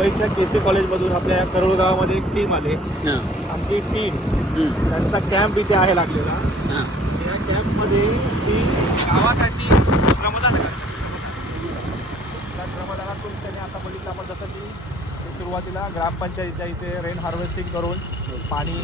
मुंबईच्या के सी कॉलेजमधून आपल्या करोड गावामध्ये एक टीम आली. आमची टीम. त्यांचा कॅम्प इथे आहे लागलेला. या कॅम्पमध्ये ती गावासाठी श्रमदान. त्या श्रमदानातून त्याने आता बघितलं आपण जसं की सुरुवातीला ग्रामपंचायतीच्या इथे रेन हार्वेस्टिंग करून पाणी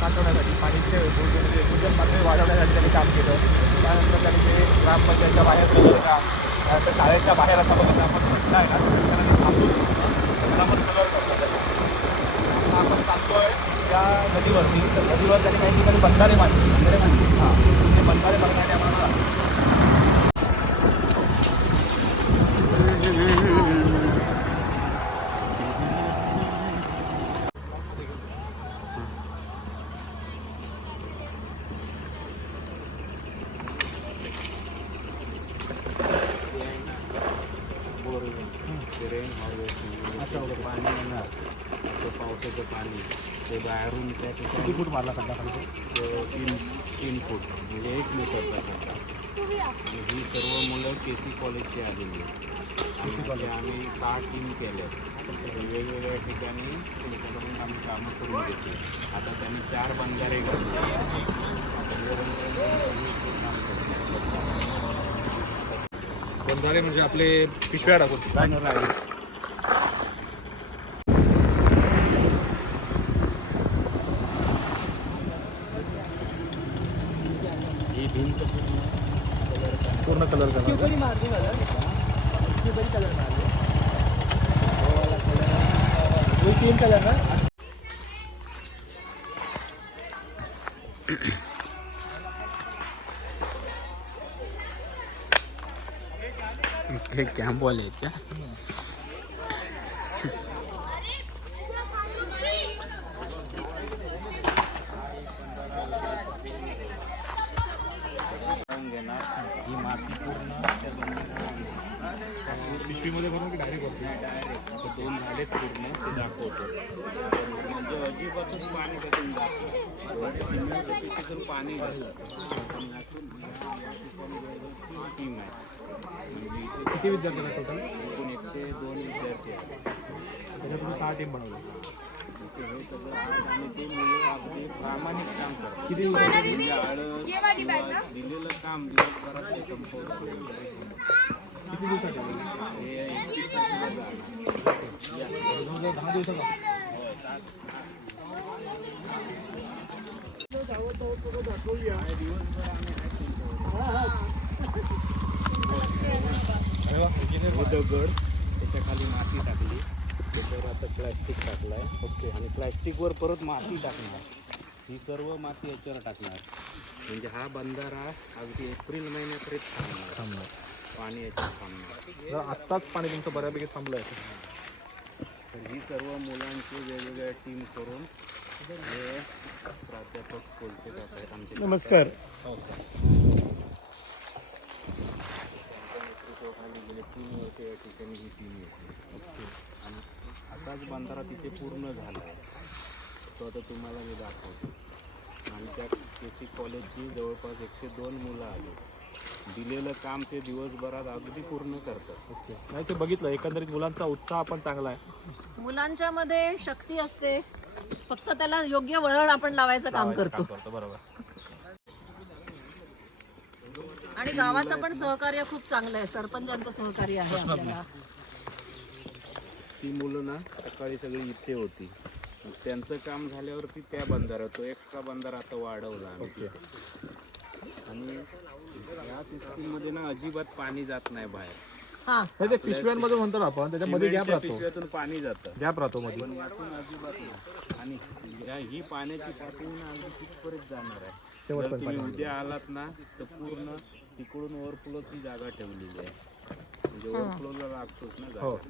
साठवण्यासाठी पाणीचे म्हणजे भूजल पातळी वाढवण्यासाठी त्यांनी काम केलं. त्यानंतर त्यांनी ते ग्रामपंचायतच्या बाहेर काम त्यानंतर शाळेच्या बाहेर आता बघत आपण म्हटलं आहे ना त्यांना घासून आपण कलर करतो आता आपण चालतोय त्या नदीवरती. तर नदीवर त्यांनी काही ठिकाणी बंधारे बांधले. बंधारे बांधले. हां. ते बंधारे बघण्याने आम्हाला मारला खड्डा खाली तो? तीन तीन फूट म्हणजे एक मीटरचा खड्डा ही सर्व मुलं के सी कॉलेजची आलेली आहेत. आम्ही सहा टीम केल्या वेगवेगळ्या ठिकाणी त्यांच्याकडून आम्ही कामं करून घेतली. आता त्यांनी चार बंधारे घातले. बंधारे म्हणजे आपले पिशव्या टाकून. पूर्ण कलर करणार सेम कलर ना? हे कॅम्पवाले आहेत का डायरेक्ट दोन झालेत पूर्ण ते दाखवतो म्हणजे अजिबातच पाणी त्यातून जातं सिमेंट पाणी जातं पण यातून या- या ठिकाणी जवळजवळ टीम आहे किती विद्यार्थी टोटल एकूण एकशे दोन विद्यार्थी आहेत. त्याच्यात तुम्ही सहा टीम बनवलं. हे सगळं आज आम्ही ते मुलं अगदी प्रामाणिक काम करतात किती म्हणजे आळस दिलेलं काम दिवसभरात ते संपवतात किती दिवसात दगड त्याच्याखाली माती टाकली. त्याच्यावर आता प्लॅस्टिक टाकलाय. ओके आणि प्लॅस्टिकवर परत माती टाकणार. ही सर्व माती याच्यावर टाकणार. म्हणजे हा बंधारा अगदी एप्रिल महिन्यापर्यंत थांबणार. पाणी याच्यात थांबणार. आत्ताच पाणी तुमचं बऱ्यापैकी थांबलं आहे. तर ही सर्व मुलांची वेगवेगळ्या टीम करून हे प्राध्यापक कोलते जात आहेत आमचे. नमस्कार. नमस्कार. गेले तीन वर्ष या ठिकाणी ही टीम येते आणि आताच बंधारा तिथे पूर्ण झाला आहे. तो आता तुम्हाला मी दाखवतो. आमच्या के सी कॉलेजची जवळपास एकशे दोन मुलं आली. दिलेलं काम ते दिवसभरात अगदी पूर्ण करतात. नाही ते बघितलं. एकंदरीत मुलांचा उत्साह पण चांगला आहे. मुलांच्या मध्ये शक्ती असते. फक्त त्याला योग्य वळण आपण लावायचं काम करतो. करतो बरोबर. आणि गावाचं पण सहकार्य खूप चांगलं आहे. सरपंचांचं सहकार्य आहे आपल्याला. ती मुलं ना सकाळी सगळी इथे होती. मग त्यांचं काम झाल्यावरती त्या बंधारा तो एक्स्ट्रा बंधारा आता वाढवला आम्ही. तिथे. आणि या सिस्टीममध्ये ना अजिबात पाणी जात नाही बाहेर. हा. ते पिशव्यांमध्ये म्हणतो ना आपण त्याच्यामध्ये गॅप सिमेंटच्या राहतो. पिशव्यातून पाणी जातं. गॅप राहतो मध्ये पण यातून अजिबात नाही. आणि या- ही पाण्याची पातळी ना अगदी तिथपर्यंत जाणार आहे. जर तुम्ही उद्या आलात ना तर पूर्ण तिकडून ओव्हरफ्लोची जागा ठेवलेली आहे. म्हणजे ओव्हरफ्लोला लागतोच ना हो. जागा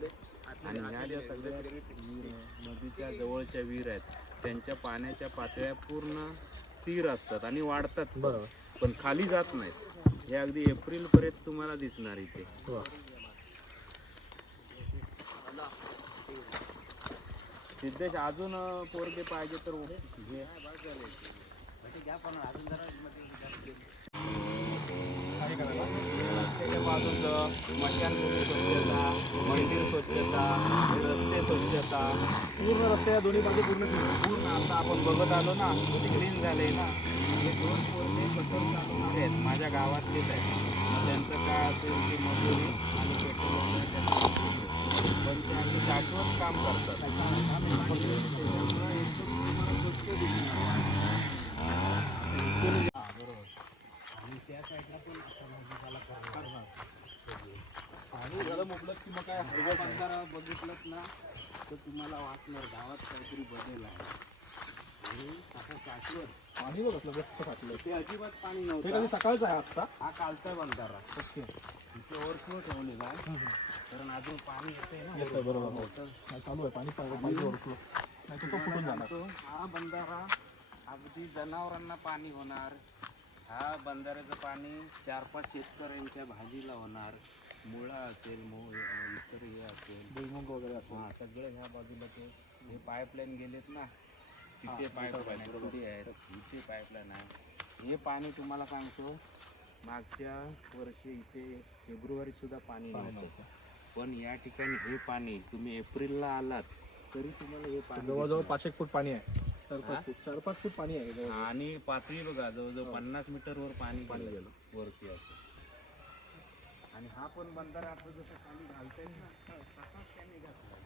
आणि ह्या ज्या सगळ्या विहीर नदीच्या जवळच्या विहीर आहेत त्यांच्या पाण्याच्या पातळ्या पूर्ण स्थिर असतात आणि वाढतात. बरोबर. पण खाली जात नाहीत. हे अगदी एप्रिल पर्यंत तुम्हाला दिसणार इथे. सिद्धेश अजून पोरगे पाहिजे तर घे बाजूचं मशानभूमी स्वच्छता मंदिर स्वच्छता रस्ते स्वच्छता पूर्ण रस्ते या दोन्ही बाजू पूर्ण. पूर्ण आता आपण बघत आलो ना ग्रीन झाले ना हे दोन आहेत माझ्या गावातलेच आहेत. त्यांचं काय असेल की मजुरी आणि पेट्रोल पण ते आम्ही शाश्वत काम करतात. आणि त्या साईडला पण पाणी झालं की मग काय? हिरवा बंधारा बघितलं ना तर तुम्हाला वाटणार गावात काहीतरी बदल आहे. पाणी बघ असलं मस्त फाटलं. ते अजिबात पाणी हे नव्हतं कधी सकाळचं आहे आत्ता? हा कालचा बंधारा. ओके. इथे ओव्हरफ्लो ठेवलेला आहे कारण अजून पाणी येते ना. येतंय, बरोबर. हो, नाही, चालू आहे पाणी पाहिजे पाहिजे ओळखलो नाही तर तो फुटून जाणार? तो हा बंधारा अगदी जनावरांना पाणी होणार. हा बंधाऱ्याचं पाणी चार पाच शेतकऱ्यांच्या भाजीला होणार. मुळा असेल मो इतर हे असेल. भुईमुग वगैरे असं हा सगळं ह्या बाजूला ते हे पाईपलाईन गेलेत ना. तिथे पाईपलाईन आहे आहेत इथे पाईपलाईन आहे. हे पाणी तुम्हाला सांगतो मागच्या वर्षी इथे फेब्रुवारीत सुद्धा पाणी नव्हतं. पण या ठिकाणी हे पाणी तुम्ही एप्रिलला आलात तरी तुम्हाला हे पाणी जवळजवळ. पाच एक फूट पाणी आहे. चार हा? पाच फूट चार पाच फूट पाणी आहे जवळ. आणि पातळी बघा जवळजवळ पन्नास मीटर वर पाणी पाणी गेलं वरती असं. आणि हा पण बंधारा आता जसं खाली घालता येईल ना तसाच त्याने घातलाय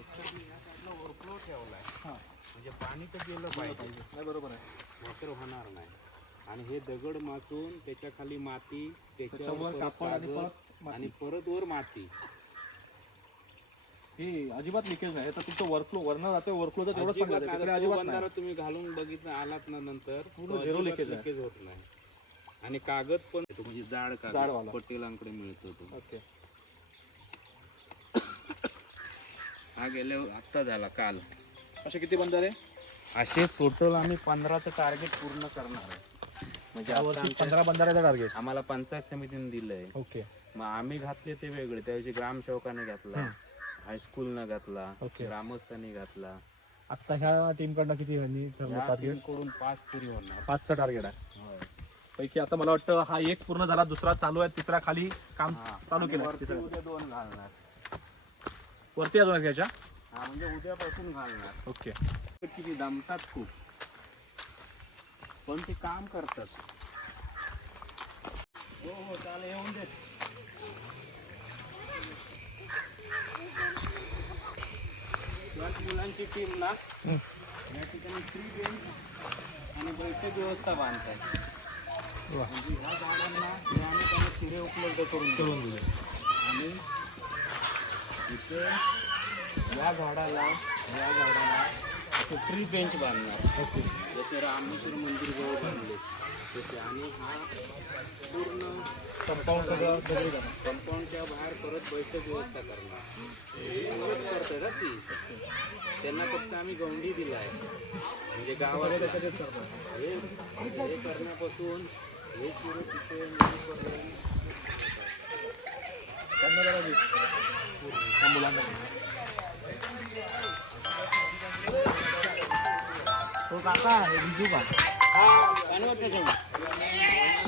फक्त मी या साईडला ओव्हरफ्लो ठेवलाय हा. म्हणजे पाणी तर गेलं पाहिजे नाही बरोबर आहे मात्र होणार नाही आणि हे दगड माचून त्याच्याखाली माती त्याच्यावर कापड आणि परत माती. आणि परत वर माती हे अजिबात लिकेज नाही तर तुमचं वर्कफ्लो वरनं जाते वर्कफ्लो तर तेवढंच अजिबात पाणी जातं. नाही तुम्ही घालून बघितलं आलात ना नंतर leakage आहे. leakage होत नाही आणि कागद पण तो म्हणजे जाड. कागद पटेलांकडे मिळतो तो ओके हा गेल्या आत्ता झाला काल. असे किती बंधारे असे टोटल आम्ही पंधराचं टार्गेट पूर्ण करणार आहे. म्हणजे पंधरा टार्गेट आम्हाला पंचायत समितीने दिलंय. ओके. मग आम्ही घातले ते वेगळे. त्याऐवजी ग्रामसेवकाने घातला हायस्कूलनं घातला ओके. ग्रामस्थांनी घातला. आता ह्या टीम कडनं किती टार्गेटकडून पाच तरी होणार. पाचचं टार्गेट आहे. पैकी आता मला वाटतं हा एक पूर्ण झाला दुसरा चालू आहे तिसरा खाली काम. चालू केलं. दोन घालणार. वरती अजून आहे त्याच्या हा म्हणजे उद्यापासून घालणार. ओके. किती दमतात खूप. पण ते काम करतात? हो हो चालेल येऊन दे. मुलांची टीम ना. या ठिकाणी फ्री बेंच आणि बैठक व्यवस्था बांधताय. वा. म्हणजे ह्या झाडांना त्यांना चिरे उपलब्ध करून करून दिले. इथे या झाडाला या झाडाला असे ट्री बेंच बांधणार. ओके. जसे रामेश्वर मंदिर जवळ बांधले. तसे आणि हा पूर्ण कंपाऊंड सगळं दगडी जाणार. कंपाऊंडच्या बाहेर परत बैठक व्यवस्था करणार. मदत करतात हा ती? त्यांना फक्त आम्ही गवंडी दिला आहे म्हणजे त्याच्यातच करतात. हे हे करण्यापासून हे सुरू तिथे नेईपर्यंत त्यांना जरा दे. त्या मुलांना तो काका आहे बिजू का हा आणि वाटतं जेवण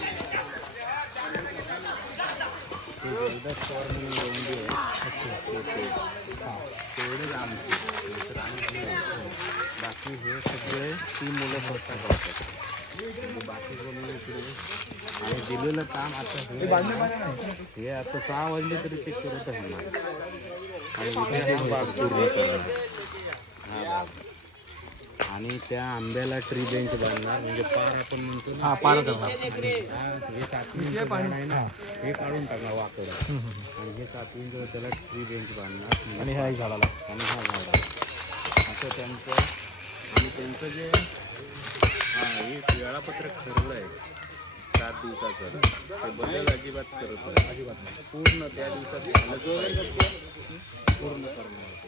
तेवढेच आमचे दुसरं आम्ही हे नाही. बाकी हे सगळे ती मुलं स्वतः करतात आणि दिलेलं काम आता हे हे आता सहा वाजले तरी चेक करत होणार आणि उद्या पूर्ण करणार आणि त्या आंब्याला ट्री बेंच बांधणार म्हणजे पार आपण म्हणतो ना पार हे सातवीचं आहे ना हे काढून टाकणार वाकडं आणि हे सातवीचं त्याला ट्री बेंच बांधणार आणि ह्या झाडाला आणि ह्या झाडाला. असं त्यांचं आणि त्यांचं जे हा हे वेळापत्रक ठरलं आहे सात दिवसाचं. ते बदल अजिबात करत नाही. अजिबात नाही पूर्ण त्या दिवसात झालं पाहिजे. पूर्ण करणार.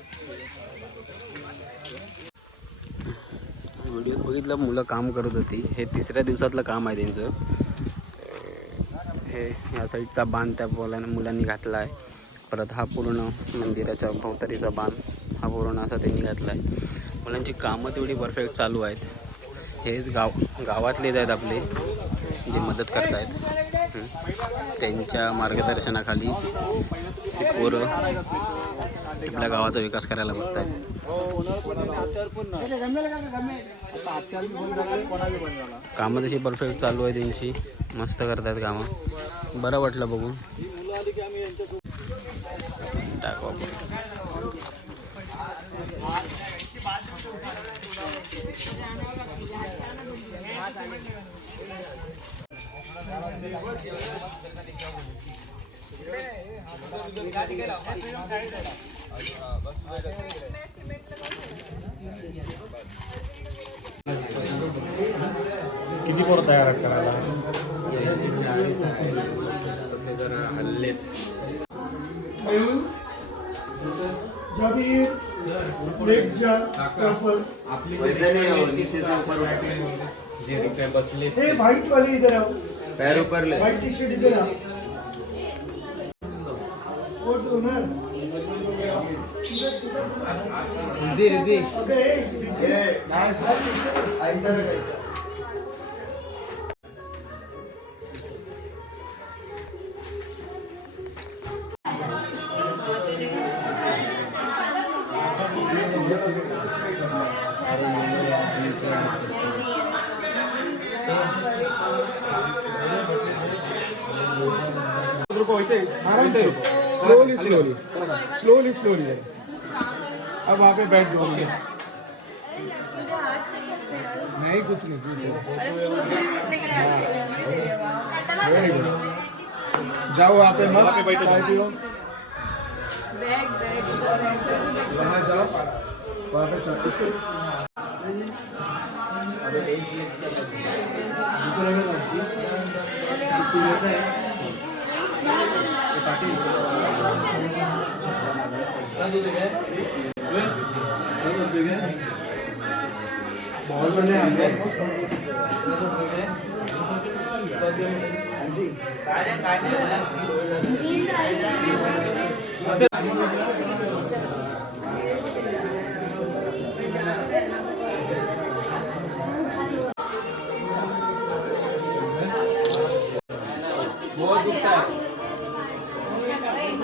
व्हिडिओत बघितलं मुलं काम करत होती. हे तिसऱ्या दिवसातलं काम आहे त्यांचं. हे या साईडचा बांध त्या मुलांनी मुलांनी घातला आहे परत हा पूर्ण मंदिराच्या भोवतारीचा बांध हा पूर्ण असा त्यांनी घातला आहे मुलांची कामं तेवढी परफेक्ट चालू आहेत. हेच गाव गावातलेच आहेत आपले जे मदत करतायत. त्यांच्या मार्गदर्शनाखाली पोरं आपल्या गावाचा विकास करायला बघत आहेत कामं तशी परफेक्ट चालू आहे त्यांची मस्त करतात कामं. बरं वाटलं बघून. टाकू किती पोरं तयार करायला? ते जरा हल्लेत. जे रुपये बसले हे व्हाइट वाली इधर आओ पैर ऊपर ले व्हाइट टी शर्ट इधर आओ और दो ना ओके आराम से स्लोली स्लोली स्लोली स्लोली अब वहाँ पे बैठ जाओ नहीं कुछ नहीं कुछ नहीं जाओ वहाँ पे मस्त चाय पियो। वहाँ जाओ। वहाँ पे चाय बहुत